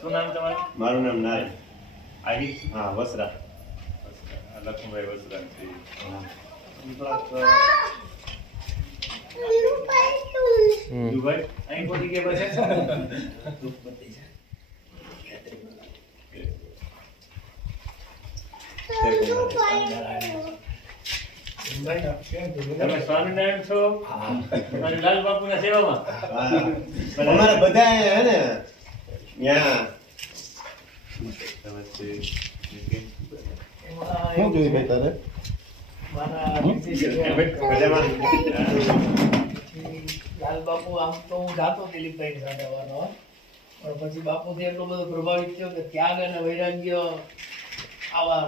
શું નામ તમારું? મારું નામ નારાયણ. આહિર હા, વસરા. લક્ષ્મણભાઈ વસરા છે. હા. દુબઈ અહીં પહોંચી ગયા તમે સ્વામિનારાયણ છો અને લાલ બાપુના સેવામાં? હા. અમારા બધા હે ને ત્યાં શું જોયું ભાઈ તારે? મજામાં? લાલ બાપુ આમ તો હું જાતો દિલીપભાઈ સાથે અવારનવાર, પણ પછી બાપુથી એટલો બધો પ્રભાવિત થયો કે ત્યાગ અને વૈરાગ્ય આવા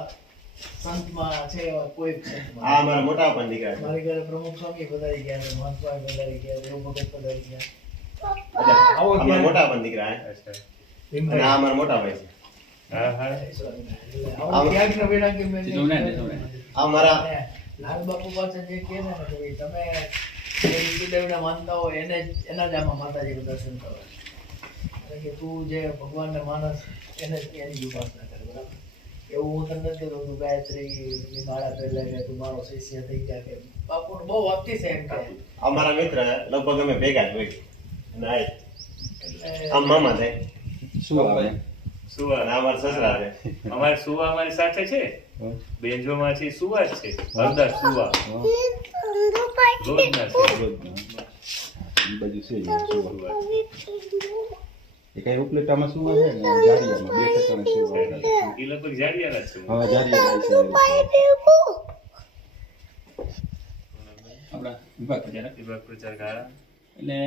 સંતમાં છે, એવા કોઈ આ સંતમાં. અમારા મોટા પણ દીકરા છે. મારી ઘરે પ્રમુખ સ્વામી પધારી ગયા છે, મહંતભાઈ પધારી ગયા, દેવ ભગત પધારી ગયા. અમારા મોટા પણ દીકરા હે. અને આ અમારા મોટા ભાઈ છે. હા હા આવો ત્યાગ ને વૈરાગ્ય મેં આ મારા અને લાલ બાપુ પાસે જે કહે છે ને કે ભાઈ તમે જે ઈષ્ટદેવને માનતા હો એને એના જ આમાં માતાજીનું દર્શન કરો. એટલે કે તું જે ભગવાનને માનસ એને જ એની જ ઉપાસના કર, બરાબર? એવું હું તને નથી કહેતો તું ગાયત્રીની માળા પહેલા કે તું મારો શિષ્ય થઈ ગયા, કે બાપુનું બહુ અતિશય એમ કે. અમારા મિત્ર લગભગ અમે ભેગા જ હોય. અને આ એટલે આમ મામા થાય. સુવા અને આ અમારા સસરા છે. અમારે સુવા અમારી સાથે છે. બેંજોમાં છે સુવા જ છે. હરદાસ સુવા રોજના છે. બાજુ છે સુવા. એ કઈ ઉપલેટામાં શું છે ને જાડિયામાં બે ઠેકાણે શું એ લગભગ જાડિયાના જ છે. હા જાડિયા છે આપણા વિભાગ પ્રચારક વિભાગ પ્રચારક હા. એટલે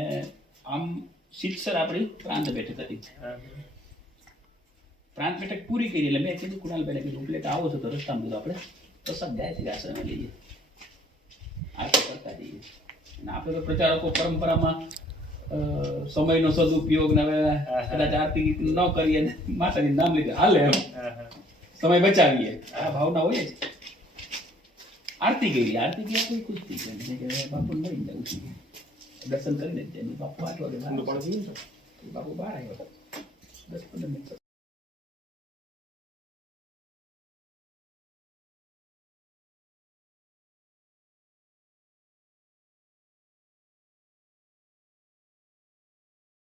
આમ શિક્ષણ આપણી પ્રાંત બેઠક હતી. હા. પ્રાંત બેઠક પૂરી કરી એટલે મેં કીધું કુણાલભાઈને કીધું એટલે આવો છો તો રસ્તામાં કીધું આપણે પ્રસાદ જાય છે આશ્રમે લઈએ આરતી કરતા જઈએ. અને આપણે તો પ્રચારકો પરંપરામાં સમયનો સદુપયોગ ને હવે કદાચ આરતી ન કરીએ ને માતાજીનું નામ લીધે હાલે એમ હા હા સમય બચાવીએ આ ભાવના હોય જ. આરતી કરી કોઈ ખુશ થઈ ગયા કે બાપુ મળી જવું છે દર્શન કરીને જ જાય. બાપુ 8 વાગે બાપુ બહાર આવ્યો 10-15 મિનિટ